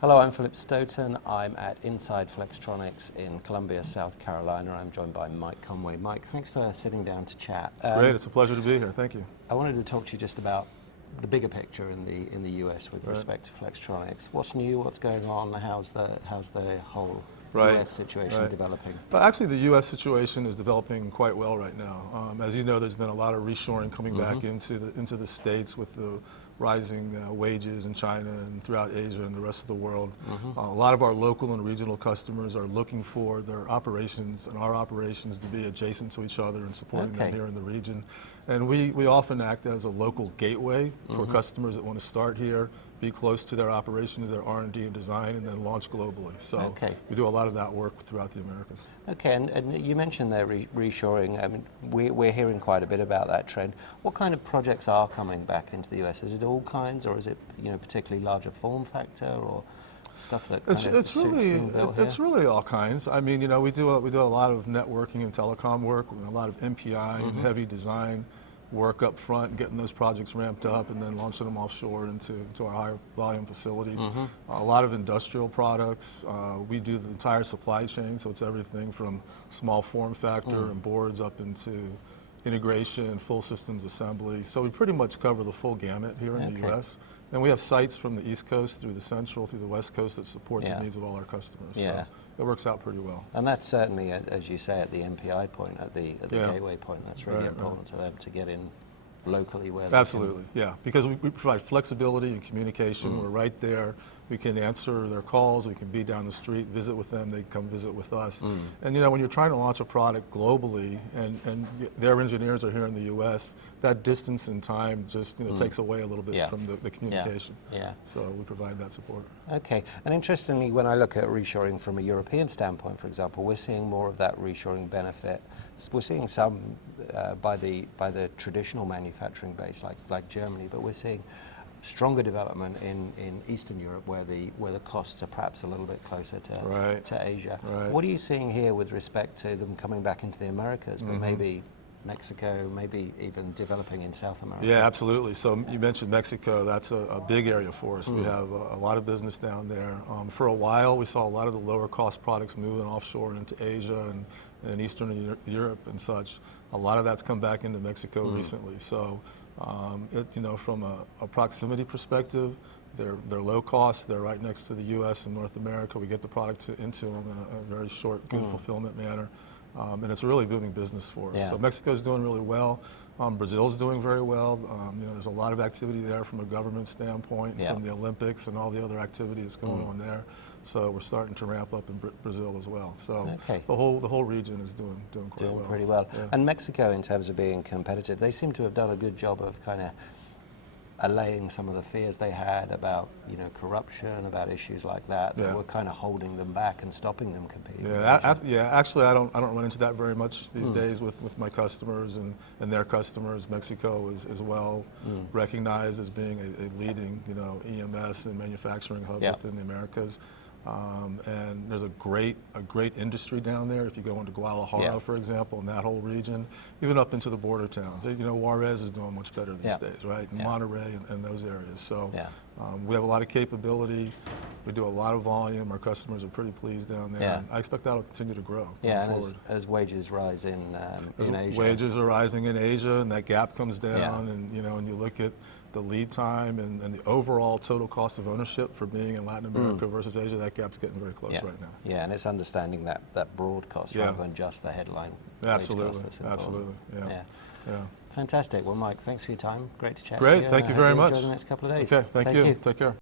Hello, I'm Philip Stoughton. I'm at Inside Flextronics in Columbia, South Carolina. I'm joined by Mike Conway. Mike, thanks for sitting down to chat. Great, it's a pleasure to be here. Thank you. I wanted to talk to you just about the bigger picture in the US with respect to Flextronics. What's new? What's going on? How's the whole US situation developing? Well, actually, the U.S. situation is developing quite well right now. As you know, there's been a lot of reshoring coming back into the States with the rising wages in China and throughout Asia and the rest of the world. A lot of our local and regional customers are looking for their operations and our operations to be adjacent to each other and supporting them here in the region. And we often act as a local gateway for customers that want to start here, be close to their operations, their R&D and design, and then launch globally. So we do a lot of that work throughout the Americas. Okay, and you mentioned there reshoring. I mean, we're hearing quite a bit about that trend. What kind of projects are coming back into the US? Is it all kinds, or is it particularly larger form factor, or stuff that it's really all kinds. I mean, we do a lot of networking and telecom work, and a lot of MPI and heavy design work up front, getting those projects ramped up and then launching them offshore into our higher volume facilities. A lot of industrial products. We do the entire supply chain, so it's everything from small form factor and boards up into integration, full systems assembly. So we pretty much cover the full gamut here in the U.S. And we have sites from the East Coast through the Central, through the West Coast that support the needs of all our customers. So it works out pretty well. And that's certainly, as you say, at the MPI point, at the gateway point, that's really important to them to get in locally where Absolutely, because we provide flexibility and communication. We're right there. We can answer their calls. We can be down the street, visit with them. They come visit with us. And when you're trying to launch a product globally, and their engineers are here in the U.S., that distance and time just takes away a little bit from the communication. So we provide that support. Okay, and interestingly, when I look at reshoring from a European standpoint, for example, we're seeing more of that reshoring benefit. We're seeing some by the traditional manufacturing base, like Germany, but we're seeing stronger development in Eastern Europe, where the costs are perhaps a little bit closer to Asia. What are you seeing here with respect to them coming back into the Americas, but maybe Mexico, maybe even developing in South America? Yeah, absolutely. So you mentioned Mexico. That's a big area for us. We have a lot of business down there. For a while, we saw a lot of the lower cost products moving offshore into Asia and Eastern Europe and such. A lot of that's come back into Mexico recently. So from a proximity perspective, they're low cost. They're right next to the U.S. and North America. We get the product into them in a very short, good fulfillment manner. And it's a really booming business for us. So Mexico's doing really well. Brazil's doing very well. There's a lot of activity there from a government standpoint, from the Olympics and all the other activity that's going on there. So we're starting to ramp up in Brazil as well. So the whole region is doing quite well. Pretty well. And Mexico, in terms of being competitive, they seem to have done a good job of kind of allaying some of the fears they had about corruption, about issues like that were kind of holding them back and stopping them competing. Actually, I don't run into that very much these days with my customers and their customers. Mexico is well recognized as being a leading EMS and manufacturing hub within the Americas. And there's a great industry down there. If you go into Guadalajara, for example, in that whole region, even up into the border towns. Juarez is doing much better these days, right? And Monterrey and those areas. So we have a lot of capability. We do a lot of volume. Our customers are pretty pleased down there. And I expect that will continue to grow. And as wages rise in Asia. Wages are rising in Asia, and that gap comes down. And and you look at the lead time and the overall total cost of ownership for being in Latin America versus Asia, that gap's getting very close right now. Yeah, and it's understanding that broad cost rather than just the headline wage cost that's involved. Absolutely. Yeah. Fantastic. Well, Mike, thanks for your time. Great to chat to you. Great, thank you very much. Enjoy the next couple of days. Okay, thank you. Take care.